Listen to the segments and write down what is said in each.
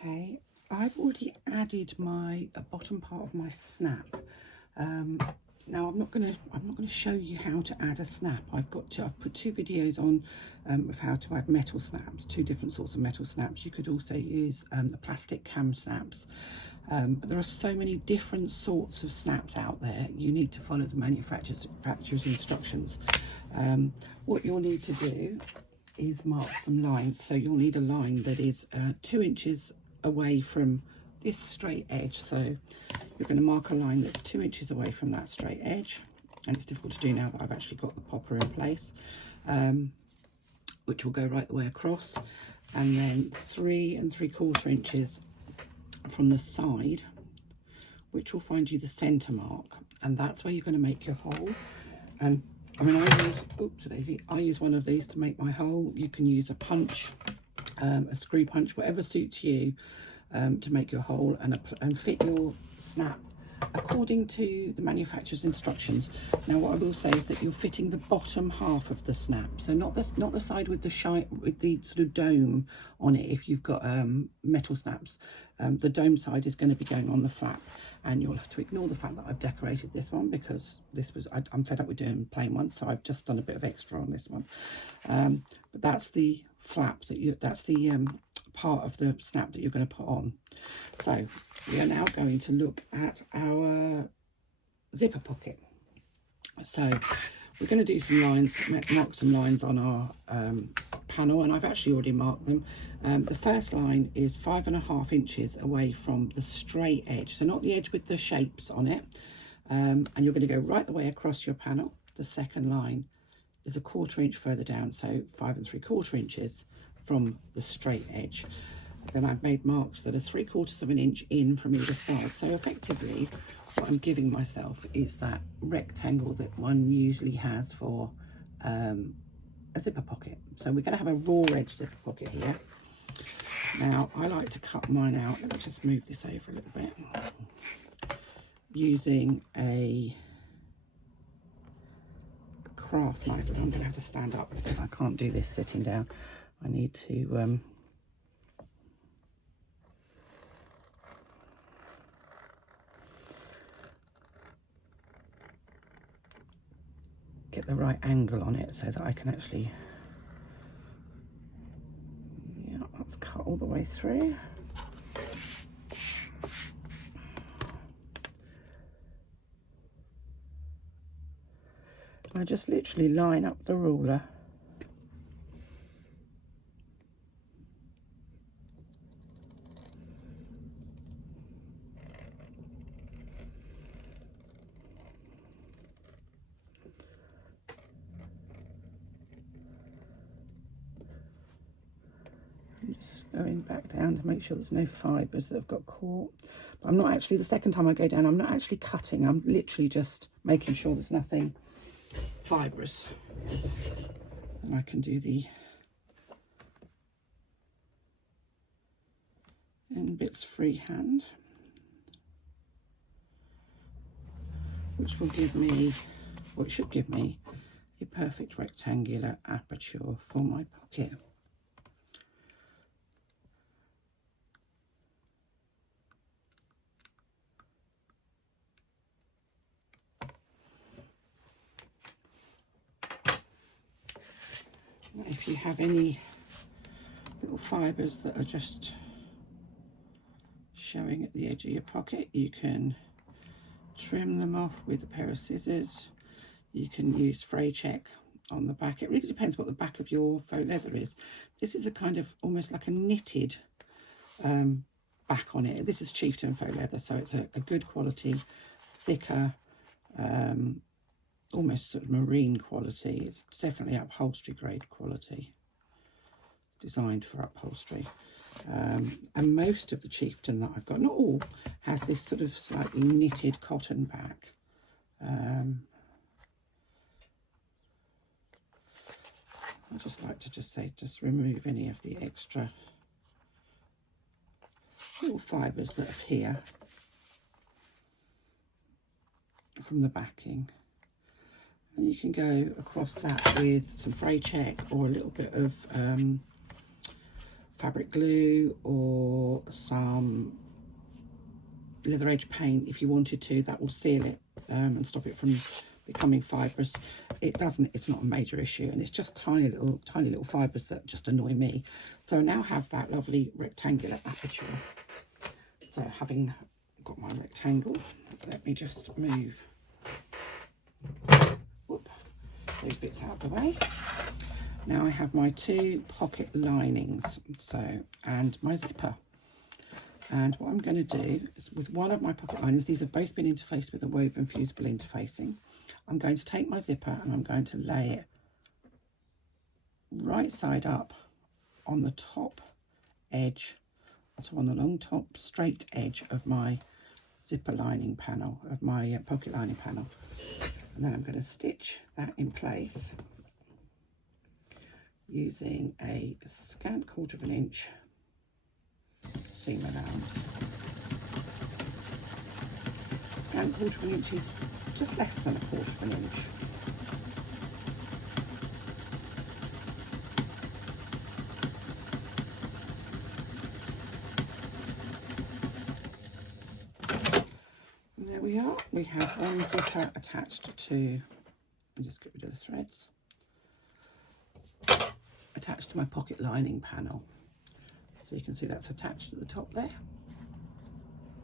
Okay, I've already added my bottom part of my snap. Now I'm not gonna show you how to add a snap. I've put two videos on of how to add metal snaps, two different sorts of metal snaps. You could also use the plastic cam snaps. But there are so many different sorts of snaps out there. You need to follow the manufacturer's instructions. What you'll need to do is mark some lines. So you'll need a line that is 2 inches away from this straight edge. So you're going to mark a line that's 2 inches away from that straight edge, and it's difficult to do now that I've actually got the popper in place, which will go right the way across, and then 3 3/4 inches from the side, which will find you the center mark, and that's where you're going to make your hole. I mean, I use one of these to make my hole. You can use a punch, a screw punch, whatever suits you, to make your hole and fit your snap according to the manufacturer's instructions. Now, what I will say is that you're fitting the bottom half of the snap, so not the side with the sort of dome on it. If you've got metal snaps, the dome side is going to be going on the flap, and you'll have to ignore the fact that I've decorated this one because I'm fed up with doing plain ones, so I've just done a bit of extra on this one. But that's the flap that's the part of the snap that you're going to put on. So we are now going to look at our zipper pocket. So we're going to do some lines, mark some lines on our panel, and I've actually already marked them. The first line is 5.5 inches away from the straight edge, so not the edge with the shapes on it, and you're going to go right the way across your panel. The second line is 1/4 inch further down, so 5 3/4 inches from the straight edge. Then I've made marks that are 3/4 of an inch in from either side. So effectively, what I'm giving myself is that rectangle that one usually has for a zipper pocket. So we're going to have a raw edge zipper pocket here. Now, I like to cut mine out. Let me just move this over a little bit. Using a craft knife. I'm going to have to stand up because I can't do this sitting down. I need to get the right angle on it so that I can actually, yeah, that's cut all the way through. I just literally line up the ruler going back down to make sure there's no fibres that have got caught. But I'm not actually, the second time I go down, I'm not actually cutting, I'm literally just making sure there's nothing fibrous. And I can do the end bits freehand, which will give me, or it should give me, a perfect rectangular aperture for my pocket. If you have any little fibres that are just showing at the edge of your pocket, you can trim them off with a pair of scissors. You can use fray check on the back. It really depends what the back of your faux leather is. This is a kind of almost like a knitted back on it. This is chieftain faux leather, so it's a good quality, thicker, almost sort of marine quality. It's definitely upholstery grade quality, designed for upholstery. And most of the chieftain that I've got, not all, has this sort of slightly knitted cotton back. I just like to just remove any of the extra little fibres that appear from the backing. And you can go across that with some fray check or a little bit of fabric glue or or some leather edge paint if you wanted to. That will seal it and stop it from becoming fibrous. It doesn't, it's not a major issue, and it's just tiny little fibres that just annoy me. So I now have that lovely rectangular aperture. So having got my rectangle, let me just move those bits out of the way. Now I have my 2 pocket linings, and my zipper. And what I'm going to do is, with one of my pocket linings, these have both been interfaced with a woven fusible interfacing. I'm going to take my zipper and I'm going to lay it right side up on the top edge, so on the long top straight edge of my zipper lining panel, of my pocket lining panel. And then I'm going to stitch that in place using a scant 1/4 inch seam allowance. Scant 1/4 inch is just less than 1/4 inch. And there we are. We have one zipper attached to, I'll just get rid of the threads, attached to my pocket lining panel. So you can see that's attached at the top there.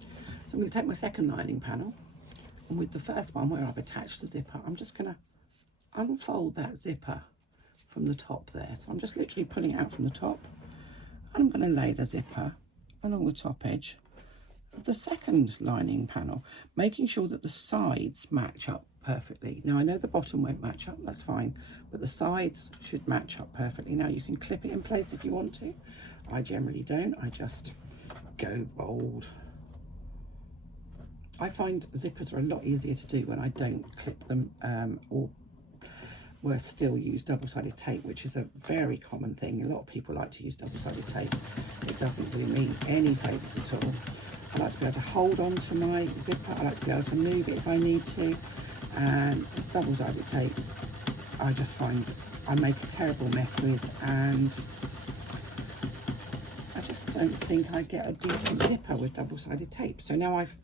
So I'm going to take my second lining panel, and with the first one where I've attached the zipper, I'm just going to unfold that zipper from the top there. So I'm just literally pulling it out from the top, and I'm going to lay the zipper along the top edge of the second lining panel, making sure that the sides match up perfectly. Now I know the bottom won't match up, that's fine, but the sides should match up perfectly. Now you can clip it in place if you want to. I generally don't, I just go bold. I find zippers are a lot easier to do when I don't clip them, or worse still, use double-sided tape, which is a very common thing. A lot of people like to use double-sided tape. It doesn't do me any favours at all. I like to be able to hold on to my zipper, I like to be able to move it if I need to, and double-sided tape I just find I make a terrible mess with, and I just don't think I get a decent zipper with double-sided tape. So now I've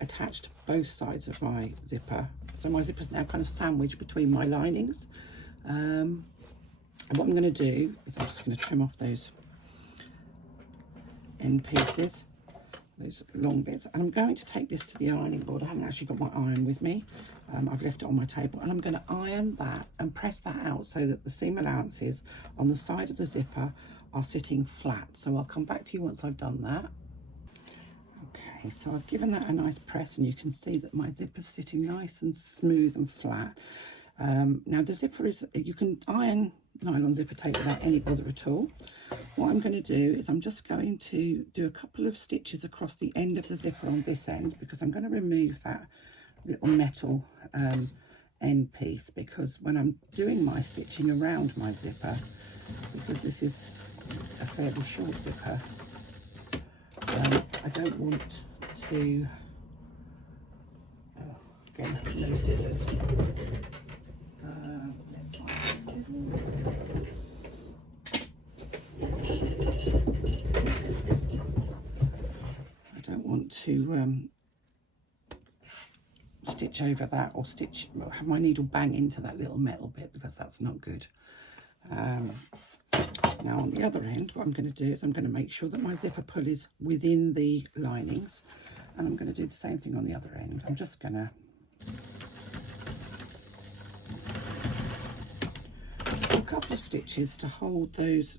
attached both sides of my zipper, so my zipper's now kind of sandwiched between my linings. And what I'm going to do is I'm just going to trim off those end pieces, those long bits, and I'm going to take this to the ironing board. I haven't actually got my iron with me. I've left it on my table, and I'm going to iron that and press that out so that the seam allowances on the side of the zipper are sitting flat. So I'll come back to you once I've done that. Okay, so I've given that a nice press, and you can see that my zipper's sitting nice and smooth and flat. Now the zipper is, you can iron nylon zipper tape without any bother at all. What I'm going to do is I'm just going to do a couple of stitches across the end of the zipper on this end, because I'm going to remove that little metal end piece, because when I'm doing my stitching around my zipper, because this is a fairly short zipper, I don't want to, again, no scissors. Let's find the scissors. I don't want to stitch over that, or have my needle bang into that little metal bit, because that's not good. Now on the other end, what I'm going to do is I'm going to make sure that my zipper pull is within the linings, and I'm going to do the same thing on the other end. I'm just going to do a couple of stitches to hold those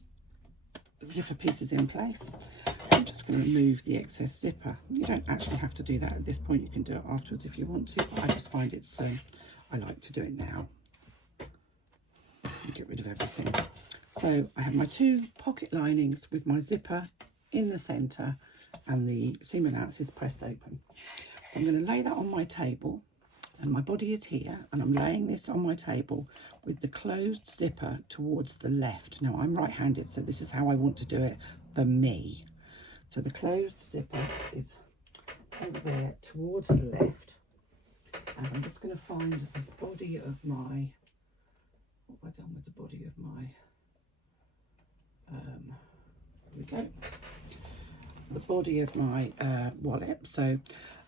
zipper pieces in place. I'm just going to remove the excess zipper. You don't actually have to do that at this point, you can do it afterwards if you want to, but I just find it so, I like to do it now. And get rid of everything. So I have my 2 pocket linings with my zipper in the centre and the seam allowances pressed open. So I'm going to lay that on my table, and my body is here, and I'm laying this on my table with the closed zipper towards the left. Now I'm right-handed, so this is how I want to do it for me. So the closed zipper is over there towards the left, and I'm just going to find the body of my, what have I done with the body of my, here we go. the body of my wallet. So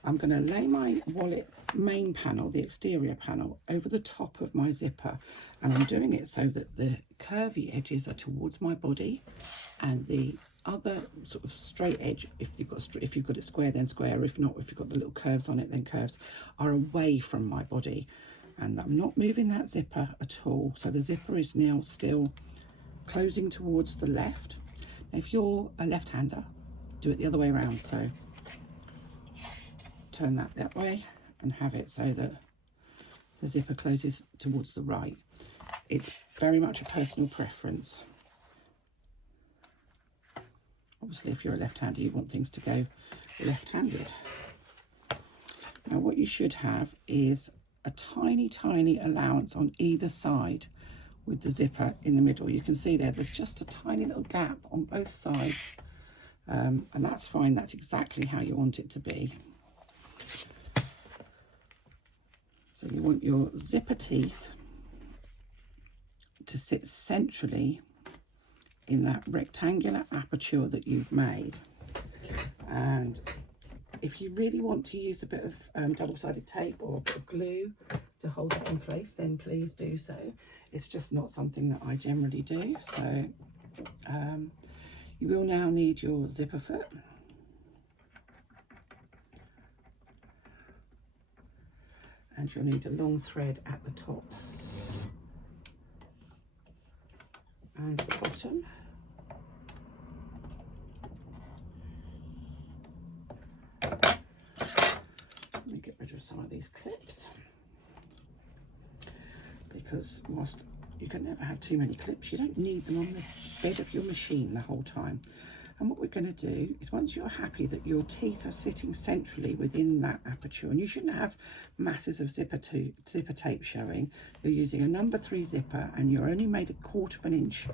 I'm going to lay my wallet main panel, the exterior panel, over the top of my zipper, and I'm doing it so that the curvy edges are towards my body, and the other sort of straight edge, if you've got it square, then square. If not, if you've got the little curves on it, then curves, are away from my body. And I'm not moving that zipper at all. So the zipper is now still closing towards the left. Now, if you're a left-hander, do it the other way around. So turn that way and have it so that the zipper closes towards the right. It's very much a personal preference. Obviously, if you're a left-hander, you want things to go left-handed. Now, what you should have is a tiny, tiny allowance on either side with the zipper in the middle. You can see there's just a tiny little gap on both sides, and that's fine. That's exactly how you want it to be. So you want your zipper teeth to sit centrally in that rectangular aperture that you've made. And if you really want to use a bit of double-sided tape or a bit of glue to hold it in place, then please do so. It's just not something that I generally do. So you will now need your zipper foot. And you'll need a long thread at the top and the bottom. Let me get rid of some of these clips, because whilst you can never have too many clips, you don't need them on the bed of your machine the whole time. And what we're going to do is, once you're happy that your teeth are sitting centrally within that aperture, and you shouldn't have masses of zipper tape showing, you're using a number 3 zipper and you're only made 1/4 of an inch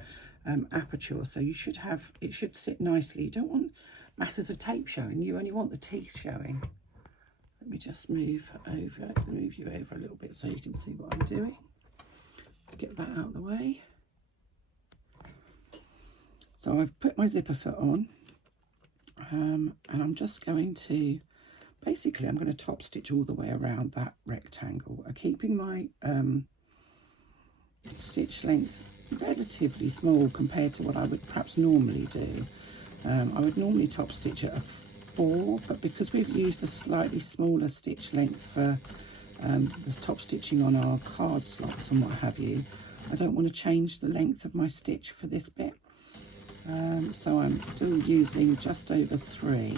aperture, so you should have, it should sit nicely. You don't want masses of tape showing, you only want the teeth showing. Let me just move you over a little bit so you can see what I'm doing. Let's get that out of the way. So I've put my zipper foot on, and I'm just going to, basically I'm going to top stitch all the way around that rectangle, keeping my stitch length relatively small compared to what I would perhaps normally do. I would normally top stitch at a 4, but because we've used a slightly smaller stitch length for the top stitching on our card slots and what have you, I don't want to change the length of my stitch for this bit. So I'm still using just over 3.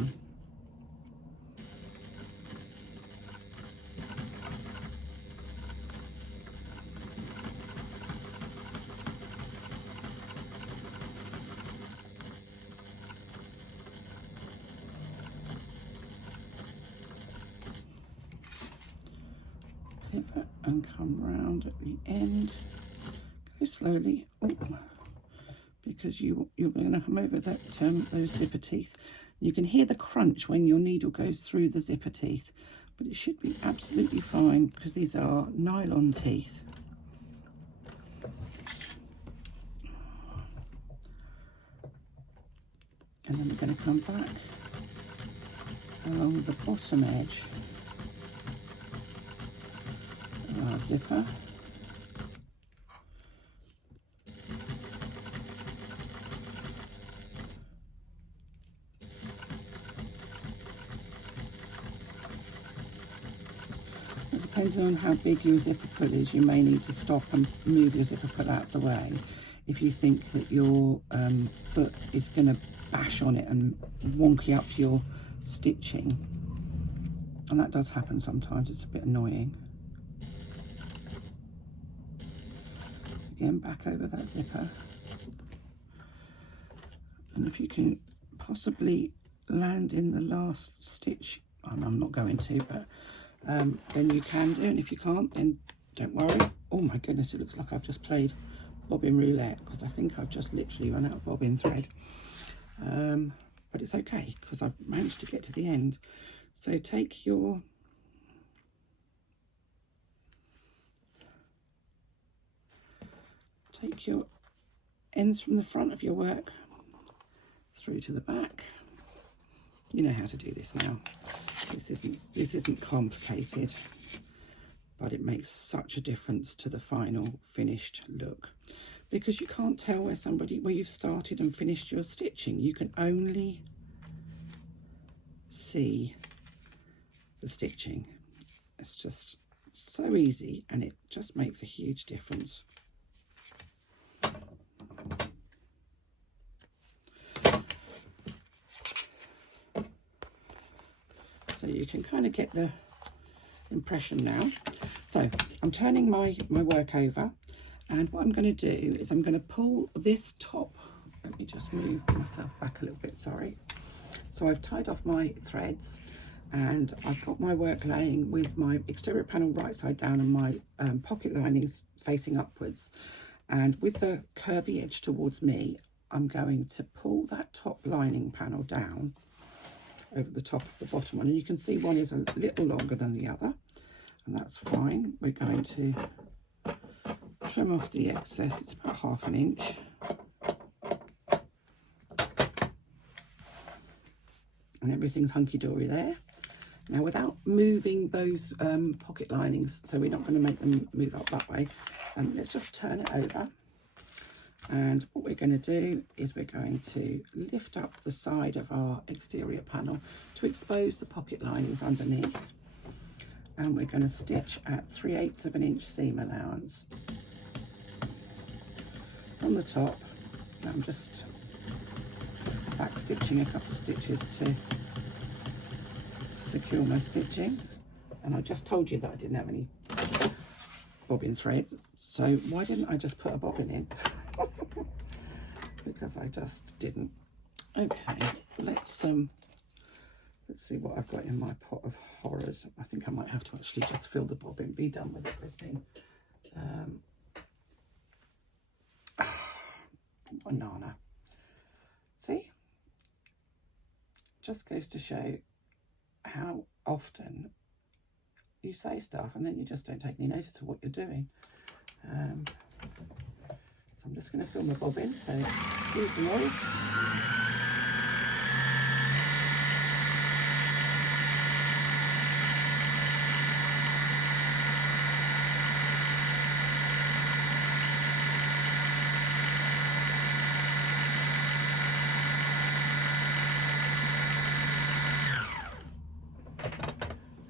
Pivot and come round at the end. Go slowly. Oh, because you're going to come over that those zipper teeth. You can hear the crunch when your needle goes through the zipper teeth, but it should be absolutely fine because these are nylon teeth. And then we're going to come back along the bottom edge of our zipper. Depending on how big your zipper pull is, you may need to stop and move your zipper pull out of the way if you think that your foot is going to bash on it and wonky up your stitching. And that does happen sometimes, it's a bit annoying. Again, back over that zipper. And if you can possibly land in the last stitch, I'm not going to, but then you can do, and if you can't, then don't worry. Oh my goodness, it looks like I've just played bobbin roulette, because I think I've just literally run out of bobbin thread. But it's okay, because I've managed to get to the end. So take your ends from the front of your work through to the back, You know how to do this now. This isn't complicated, but it makes such a difference to the final finished look, because you can't tell where you've started and finished your stitching. You can only see the stitching. It's just so easy, and it just makes a huge difference. So you can kind of get the impression now. So I'm turning my work over, and what I'm going to do is I'm going to pull this top. Let me just move myself back a little bit, sorry. So I've tied off my threads, and I've got my work laying with my exterior panel right side down and my pocket linings facing upwards. And with the curvy edge towards me, I'm going to pull that top lining panel down over the top of the bottom one. And you can see one is a little longer than the other, and that's fine. We're going to trim off the excess. It's about 1/2 inch. And everything's hunky-dory there. Now, without moving those pocket linings, so we're not going to make them move up that way, let's just turn it over. And what we're going to do is we're going to lift up the side of our exterior panel to expose the pocket linings underneath. And we're going to stitch at 3/8 of an inch seam allowance from the top. And I'm just back stitching a couple of stitches to secure my stitching. And I just told you that I didn't have any bobbin thread, so why didn't I just put a bobbin in? Because I just didn't. Okay, let's see what I've got in my pot of horrors. I think I might have to actually just fill the bobbin. Be done with it, Christine. Banana. See? Just goes to show how often you say stuff and then you just don't take any notice of what you're doing. So I'm just going to fill my bobbin, so excuse the noise.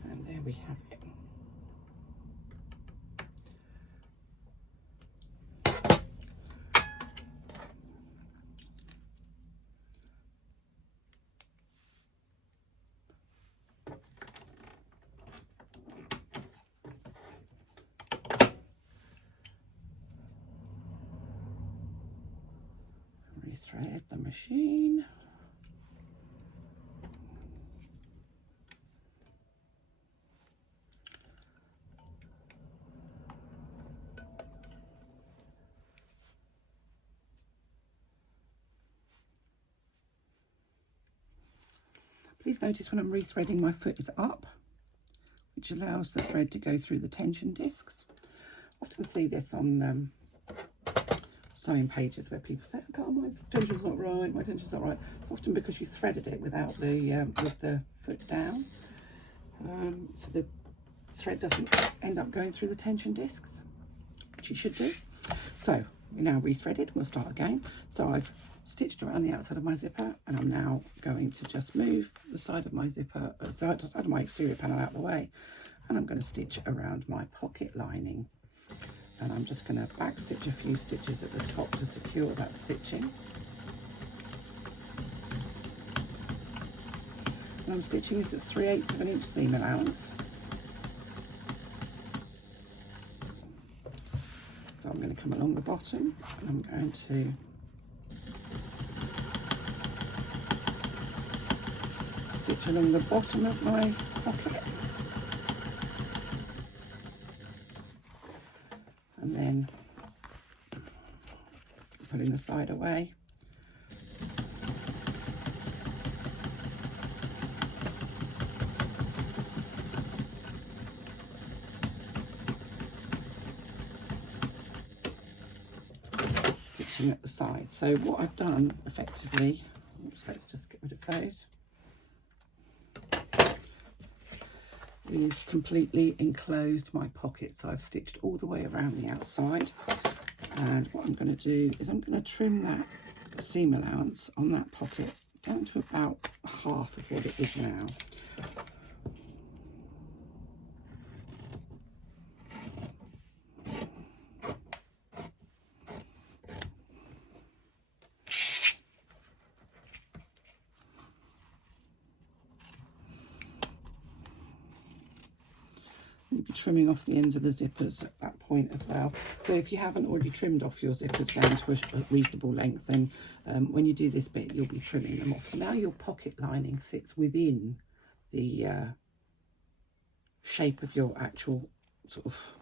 And there we have it. Rethread the machine. Please notice when I'm rethreading, my foot is up, which allows the thread to go through the tension discs. I often see this on sewing pages where people say, "Oh, my tension's not right, my tension's not right." It's often because you threaded it without the with the foot down, so the thread doesn't end up going through the tension discs, which you should do. So we now rethreaded. We'll start again. So I've stitched around the outside of my zipper, and I'm now going to just move the side of my zipper, side of my exterior panel out of the way, and I'm going to stitch around my pocket lining. And I'm just going to back stitch a few stitches at the top to secure that stitching. And I'm stitching this at 3/8 of an inch seam allowance. So I'm going to come along the bottom, and I'm going to stitch along the bottom of my pocket. And then pulling the side away. Stitching at the side. So what I've done effectively, let's just get rid of those. is completely enclosed my pocket. So I've stitched all the way around the outside. And what I'm going to do is I'm going to trim that seam allowance on that pocket down to about half of what it is now. You'll be trimming off the ends of the zippers at that point as well. So if you haven't already trimmed off your zippers down to a reasonable length, then when you do this bit, you'll be trimming them off. So now your pocket lining sits within the shape of your actual sort of,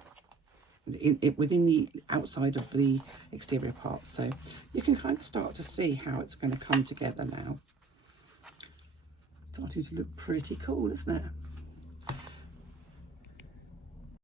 within the outside of the exterior part. So you can kind of start to see how it's going to come together now. Starting to look pretty cool, isn't it?